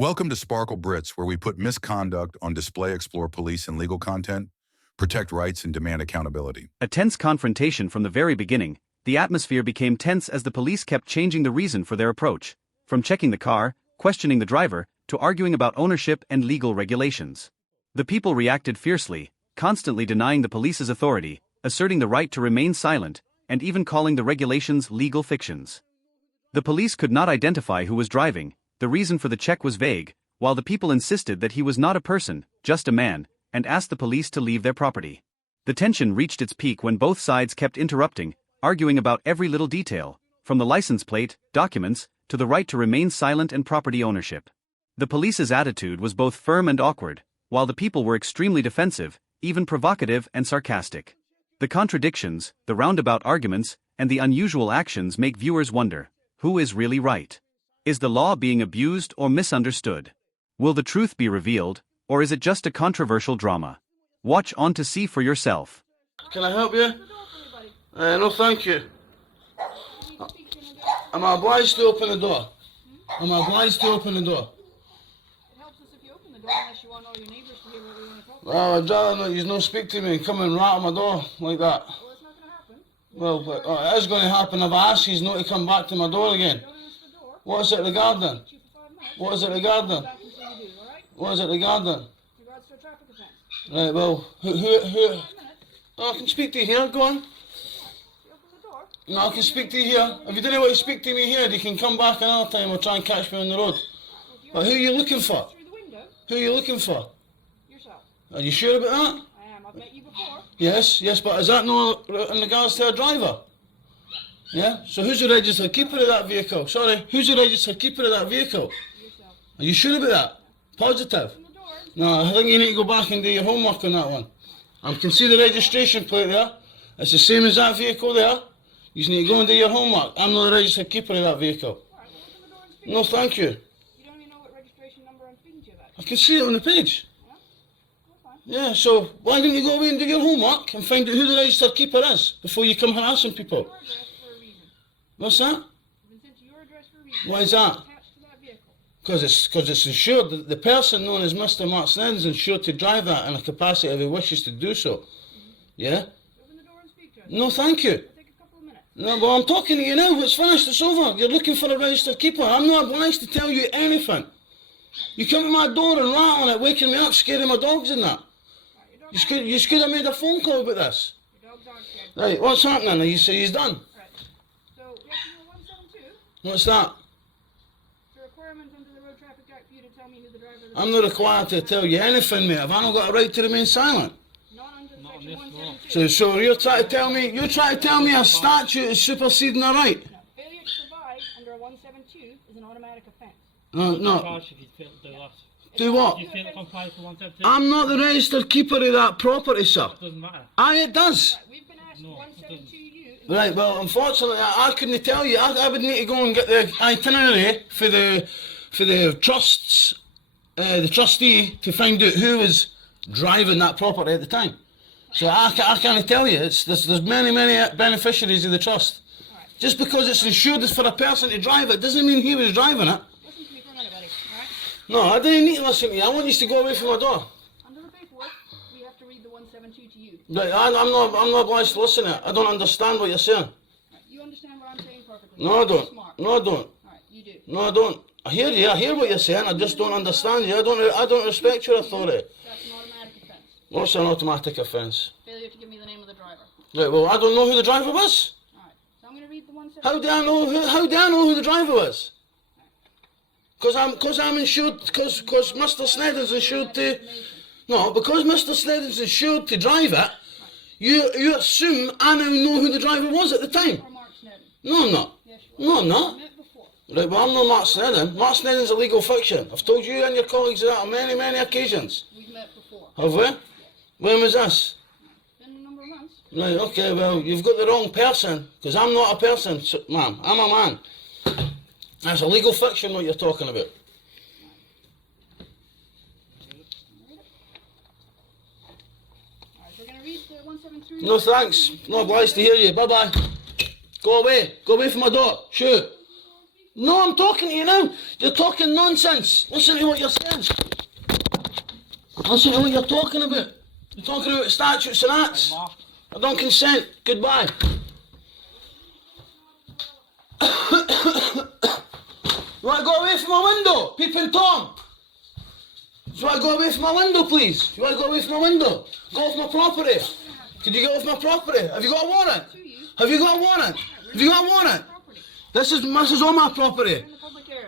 Welcome to sparklebritts, where we put misconduct on display, explore police and legal content, protect rights, and demand accountability. A tense confrontation from the very beginning, the atmosphere became tense as the police kept changing the reason for their approach, from checking the car, questioning the driver, to arguing about ownership and legal regulations. The people reacted fiercely, constantly denying the police's authority, asserting the right to remain silent, and even calling the regulations legal fictions. The police could not identify who was driving. The reason for the check was vague, while the people insisted that he was not a person, just a man, and asked the police to leave their property. The tension reached its peak when both sides kept interrupting, arguing about every little detail, from the license plate, documents, to the right to remain silent and property ownership. The police's attitude was both firm and awkward, while the people were extremely defensive, even provocative and sarcastic. The contradictions, the roundabout arguments, and the unusual actions make viewers wonder, who is really right? Is the law being abused or misunderstood? Will the truth be revealed, or is it just a controversial drama? Watch on to see for yourself. Can I help you? No, thank you. Am I obliged to open the door? Am I obliged to open the door? It helps us if you open the door unless you want all your neighbours to hear what we want to talk about. Well, I'd rather not, you don't speak to me and come and rattle my door like that. Well, it's not going to happen. Well, but, it is going to happen if I ask you not to come back to my door again. Don't answer the door. What is it regarding? Keep for 5 minutes. What is it regarding? Back until you do, alright? What is it regarding? Regards to a traffic offence. Right, well, who? 5 minutes. Oh, I can speak to you here, go on. You open the door. No, I can speak to you here. If you didn't want to speak to me here, you can come back another time or try and catch me on the road. But who are you looking for? Through the window. Who are you looking for? Yourself. Are you sure about that? I am. I've met you before. Yes, but is that not in regards to a driver? Yeah? So who's the registered keeper of that vehicle? Sorry, who's the registered keeper of that vehicle? Yourself. Are you sure about that? Positive? Open the door. No, I think you need to go back and do your homework on that one. I can see the registration plate there. It's the same as that vehicle there. You just need to go and do your homework. I'm not the registered keeper of that vehicle. Alright, well open the door and speak. No, thank you. You don't even know what registration number I'm speaking to you about. I can see it on the page. Yeah? That's fine. Yeah, so why don't you go away and do your homework and find out who the registered keeper is before you come harassing people? Your address for a reason. What's that? You've been sent to your address for a reason. Why is that? Attached to that vehicle. Because it's insured. The person known as Mr. Mark Snedden is insured to drive that in a capacity if he wishes to do so. Yeah? Open the door and speak to us. No, thank you. It'll take a couple of minutes. No, well, I'm talking to you now. It's finished. It's over. You're looking for a registered keeper. I'm not obliged to tell you anything. You come to my door and rattle on it, waking me up, scaring my dogs and that. You could have made a phone call about this. Your dogs aren't scared. Right, what's happening? You say he's done. Right. So, you have to know 172. What's that? It's a requirement under the Road Traffic Act for you to tell me who the driver is. I'm not required to tell you anything, mate. Have I not got a right to remain silent? Not under section 172. So you're trying to tell me a statute is superseding a right? No. Failure to provide under a 172 is an automatic offence. No. Charge if you fail to do that. Do what? You fail to comply for 172. I'm not the registered keeper of that property, sir. It doesn't matter. It does. Right, we've been asked No, it 172 you. Right, well, unfortunately, I couldn't tell you. I would need to go and get the itinerary for the trusts, the trustee, to find out who was driving that property at the time. So I can't tell you. There's many beneficiaries of the trust. Alright. Just because it's insured for a person to drive it doesn't mean he was driving it. Listen to me for a minute, buddy. Alright? No, I didn't need to listen to you. I want you to go away from my door. Under the paperwork, we have to read the 172 to you. Right, I'm not obliged to listen to it. I don't understand what you're saying. Right, you understand what I'm saying perfectly. No, I You're don't. smart. No, I don't. Alright, you do. No, I don't. I hear you. I hear what you're saying. I just don't understand you. I don't respect your authority. That's an automatic offence. What's an automatic offence? Failure to give me the name of the driver. Right, well, I don't know who the driver was. Alright, so I'm going to read the 172. How do I know who the driver was? Because I'm insured, because Mr. Snedden's insured to... No, because Mr. Snedden's insured to drive it, you assume I now know who the driver was at the time. Or Mark Snedden. No, I'm not. Yes, you No, are. I'm not. Met before. Right, well, I'm not Mark Snedden. Mark Snedden's a legal fiction. I've told you and your colleagues that on many occasions. We've met before. Have we? When was this? Been a number of months. Right, okay, well, you've got the wrong person, because I'm not a person, so, ma'am. I'm a man. That's a legal fiction what you're talking about. Alright, so we're going to read the 173. No thanks. Not obliged to hear you. Bye-bye. Go away. Go away from my door. Shoo. No, I'm talking to you now. You're talking nonsense. Listen to what you're saying. Listen to what you're talking about. You're talking about statutes and acts. I don't consent. Goodbye. You want to go away from my window? Peeping Tom. You want to go away from my window, please? You want to go away from my window? Go off my property. Could you get off my property? Have you got a warrant? Have you got a warrant? Have you got a warrant? This is all my property.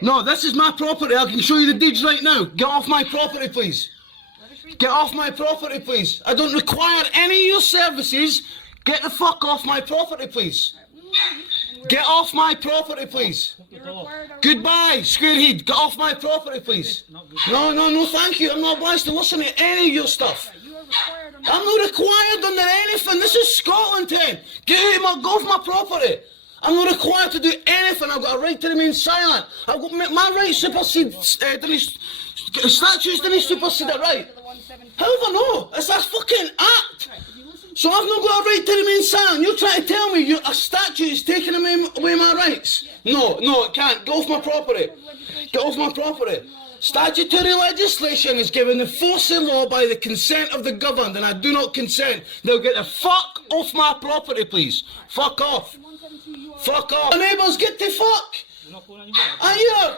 No, this is my property. I can show you the deeds right now. Get off my property, please. Get off my property, please. I don't require any of your services. Get the fuck off my property, please. Get off my property, please. Goodbye, squarehead. Get off my property, please. No, thank you. I'm not obliged to listen to any of your stuff. I'm not required under anything. This is Scotland, Ted. Get out go off my property. I'm not required to do anything. I've got a right to remain silent. I've got my right supersede. Statutes didn't supersede it, right? However, no. It's a fucking act. So I've not got a right to remain silent. You're trying to tell me a statute is taking away my rights? No, it can't. Get off my property. Get off my property. Statutory legislation is given the force of law by the consent of the governed, and I do not consent. They'll get the fuck off my property, please. Fuck off. Fuck off. The neighbours get the fuck.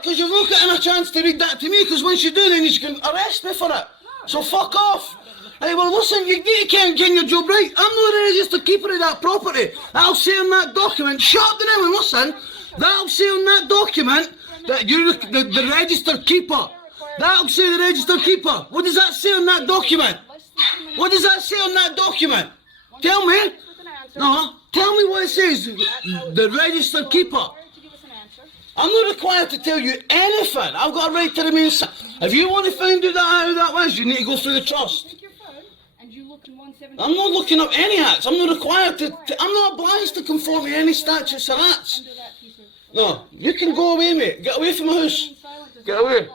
Because you're not getting a chance to read that to me, because once you do, then you can arrest me for it. So fuck off. Hey, well listen, you need to get your job right. I'm not a registered keeper of that property. That'll say on that document, shut up now and listen, that'll say on that document that you're the registered keeper. That'll say the registered keeper. What does that say on that document? What does that say on that document? Tell me. No, tell me what it says. The registered keeper. I'm not required to tell you anything. I've got a right to remain silent. If you want to find out how that was, you need to go through the trust. I'm not looking up any acts. I'm not required to. I'm not obliged to conform to any statutes or acts. No, you can go away, mate. Get away from my house. Get away.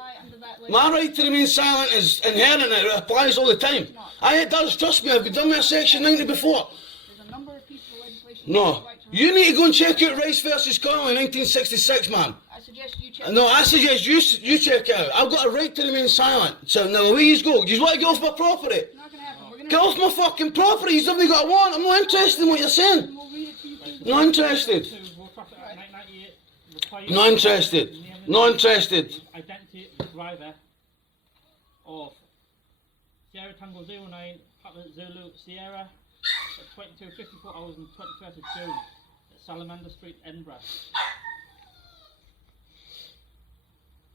My right to remain silent is inherent. It applies all the time. It does. Trust me. I've done my Section 90 before. No, you need to go and check out Rice versus Connolly 1966, man. I suggest you check. No, I suggest you check it out. I've got a right to remain silent. So now the way you go, you want to get off my property? Not gonna happen. Get off my fucking property. You've only got one. I'm not interested in what you're saying. Not interested. Not interested. Not interested. Identity of the driver of Sierra Tango 09, Papa Zulu Sierra, at 22:54 hours and 21st of June at Salamander Street, Edinburgh.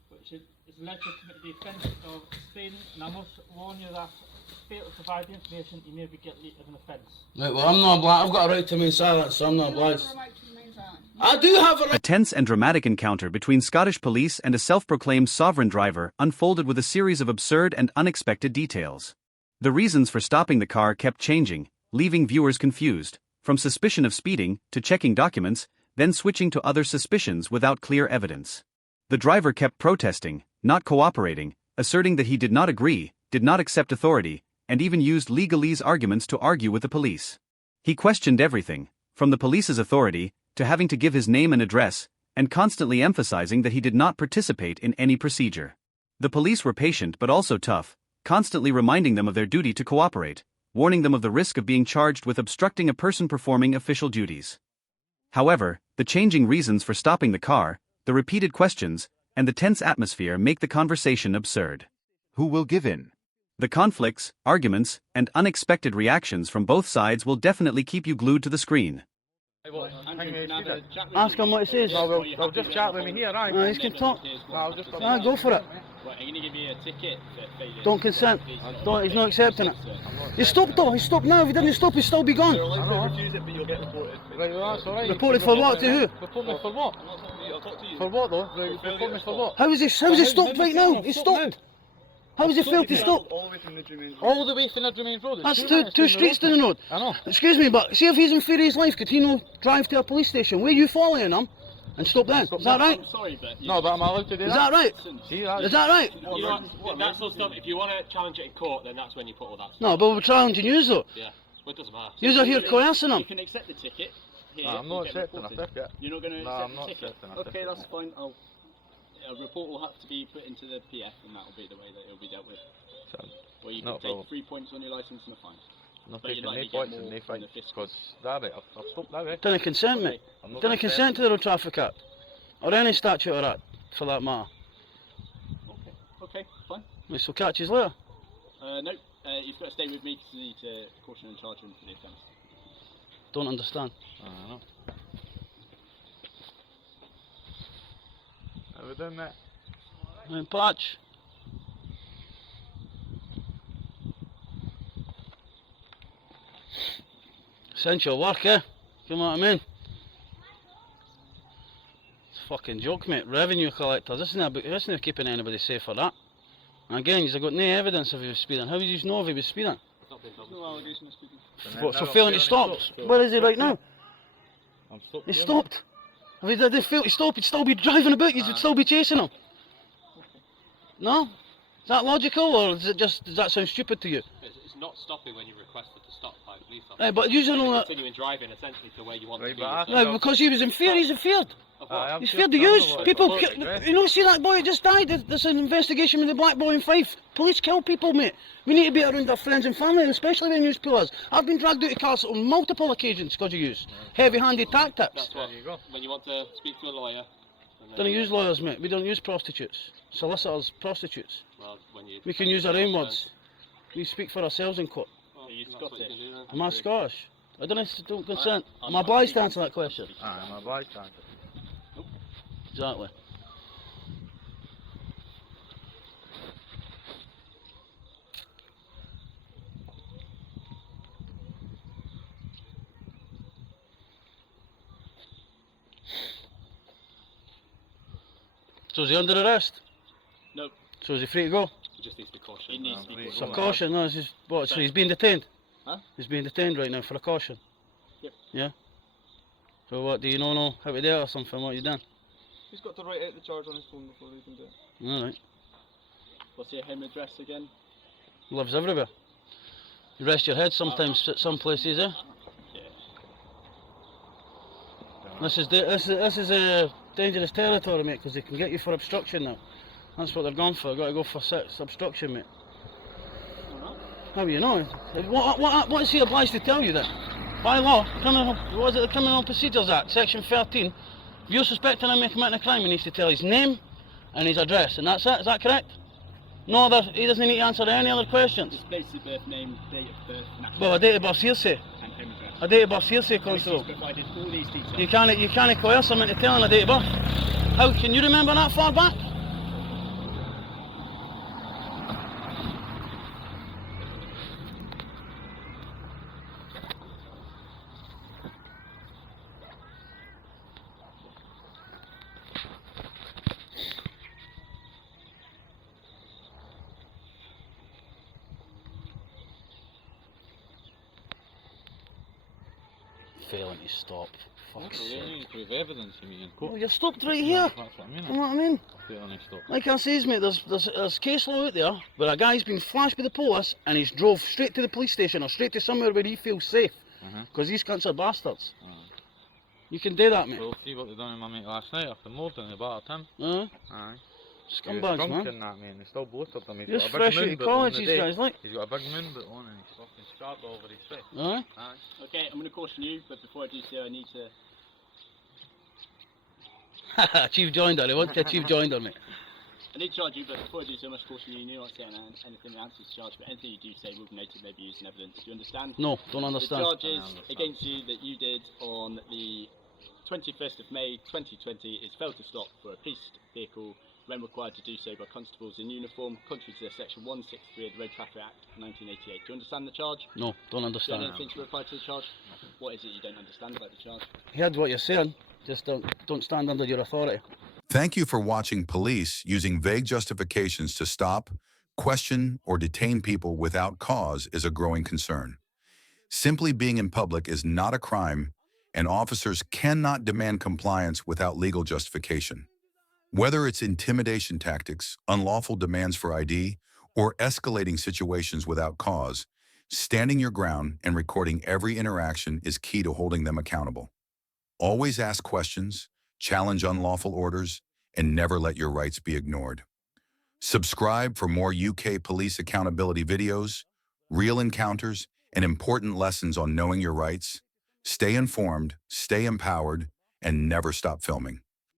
Which is alleged to commit the offence of speeding, and I must warn you that fail to provide the information, you may be guilty of an offence. Right, well, I'm not obliged. I've got a right to remain silent, so I'm not obliged. I do have a right. A tense and dramatic encounter between Scottish police and a self-proclaimed sovereign driver unfolded with a series of absurd and unexpected details. The reasons for stopping the car kept changing, leaving viewers confused, from suspicion of speeding to checking documents, then switching to other suspicions without clear evidence. The driver kept protesting, not cooperating, asserting that he did not agree, did not accept authority, and even used legalese arguments to argue with the police. He questioned everything, from the police's authority to having to give his name and address, and constantly emphasizing that he did not participate in any procedure. The police were patient but also tough, constantly reminding them of their duty to cooperate, warning them of the risk of being charged with obstructing a person performing official duties. However, the changing reasons for stopping the car, the repeated questions, and the tense atmosphere make the conversation absurd. Who will give in? The conflicts, arguments, and unexpected reactions from both sides will definitely keep you glued to the screen. Ask him what it says. No, I'll just chat with me here, right? No, you can talk. No, I'll just Go for it. What, are you going to give me a ticket? Don't consent. Don't, he's not accepting it. He stopped though. He stopped now. If he didn't stop, he'd still be gone. You're allowed to refuse it, but you'll get reported. Right, well, that's alright. Reported for what? To who? Report me for what? I'll talk to you. For what though? Report me for what? How is he stopped right now? He stopped. How is he failed to stop? All the way from the Jermaine Road. All the way from the Jermaine Road? That's two streets to the road. I know. Excuse me, but see if he's in fear of his life, could he not drive to a police station? Were you following him and stop then? Is that right? I'm sorry, but... No, but I'm allowed to do that. Is that right? See, Is that right? You know what, that sort of stuff, if you want to challenge it in court, then that's when you put all that stuff. No, but we're challenging you though. Yeah, well, it doesn't matter. You are here coercing him. You can accept the ticket. here, I'm you'll not get accepting a reported. ticket. You're not going to No, accept I'm the not ticket? accepting a Okay, ticket. that's fine. A report will have to be put into the PF, and that will be the way that it will be dealt with. So, Or you no can problem. take 3 points on your licence and a fine. I'm not But you'd taking likely any get points more and no from the fines, fiscal. because that way, I've stopped that way. Didn't consent, mate. I'm not Didn't consent to the Road Traffic Act. Or any statute or act, for that matter. Okay, fine. Right, so catch you later. No, you've got to stay with me because you need to caution and charge him for the offence. Don't understand. I know. How we doing, mate? Right, patch. Essential work, eh? You know what I mean? It's a fucking joke, mate. Revenue collectors. This isn't keeping anybody safe for that. And again, you've got no evidence of he was speeding. How would you know if he was speeding? No allegation of speeding. What, so failing to stop? Where is he right now? I'm stopped. He stopped. If he did fail to stop, he'd still be driving about. You would still be chasing him. No? Is that logical, or is it just, does that sound stupid to you? It's not stopping when you requested to stop by a police officer. Right, but usually You're not. continuing driving essentially to where you want Right, to be. but I So- think No, because he was in fear. He's in fear. Of what? He's feared to use. People, you know, see that boy that just died? There's an investigation with the black boy in Fife. Police kill people, mate. We need to be around our friends and family, especially when you pull us. I've been dragged out of cars on multiple occasions because you use heavy-handed tactics. That's what, you go. when you want to speak to a lawyer. and then Don't you- use lawyers, mate. We don't use prostitutes. Solicitors, prostitutes. Well, when you We can use our own words. We speak for ourselves in court. Are you Scottish? Am I Scottish? I don't consent. Am I obliged to answer that question? I'm a bystander. Exactly. So is he under arrest? No, So is he free to go? he just needs to caution. He needs to be So caution, no, it's just, what, so he's being detained? Huh? He's being detained right now for a caution? Yep. Yeah? So what, do you know how to do it or something, what you done? He's got to write out the charge on his phone before he can do it. Alright. What's your home address again? Lives everywhere. You rest your head sometimes at some places, eh? Yeah. This is a dangerous territory, mate, because they can get you for obstruction now. That's what they're going for. Got to go for obstruction, mate. How do you know? What is he obliged to tell you then? By law, what is it, the Criminal Procedures Act, Section 13. If you're suspecting him of committing a crime, he needs to tell his name and his address, and that's it. Is that correct? No other. He doesn't need to answer any other questions. Just place of birth, name, date of birth, national Well, a date of birth hearsay. and home address. A date of birth hearsay, Constable. He's provided all these details. You can't coerce him into telling a date of birth. How can you remember that far back? Failing to stop. Fuck's You sake. need to prove evidence to me in court. Well, you're stopped right here. That's what I mean. You know what I mean? Failing to stop. Like I says, mate, there's case law out there where a guy's been flashed by the police and he's drove straight to the police station or straight to somewhere where he feels safe. Because these cunts are bastards. You can do that, mate. Well, see what they done to my mate last night after Morton, they battered him. Aye. He was Scumbags, drunk man. and that, mate, and they still boasted him. He's Just got a big fresh out moon of boot on college, the these day. guys, like. He's got a big moon boot on and he's fucking scarred all over his face. Aye. Aye. Okay, I'm going to caution you, but before I do so, I need to. Chief Joinder, I want to Chief Joinder, mate. I need to charge you, but before I do so, I must caution you. You not saying anything that answers the charge, but anything you do say will be noted, may be used in evidence. Do you understand? No, don't understand. The charges I understand. against you that you did on the 21st of May 2020 is failed to stop for a police vehicle when required to do so by constables in uniform, contrary to section 163 of the Road Traffic Act 1988. Do you understand the charge? No, don't Do you understand. have anything to reply to the charge? What is it you don't understand about the charge? Heard what you're saying, just don't stand under your authority. Thank you for watching police using vague justifications to stop, question, or detain people without cause is a growing concern. Simply being in public is not a crime, and officers cannot demand compliance without legal justification. Whether it's intimidation tactics, unlawful demands for ID, or escalating situations without cause, standing your ground and recording every interaction is key to holding them accountable. Always ask questions, challenge unlawful orders, and never let your rights be ignored. Subscribe for more UK police accountability videos, real encounters, and important lessons on knowing your rights. Stay informed, stay empowered, and never stop filming.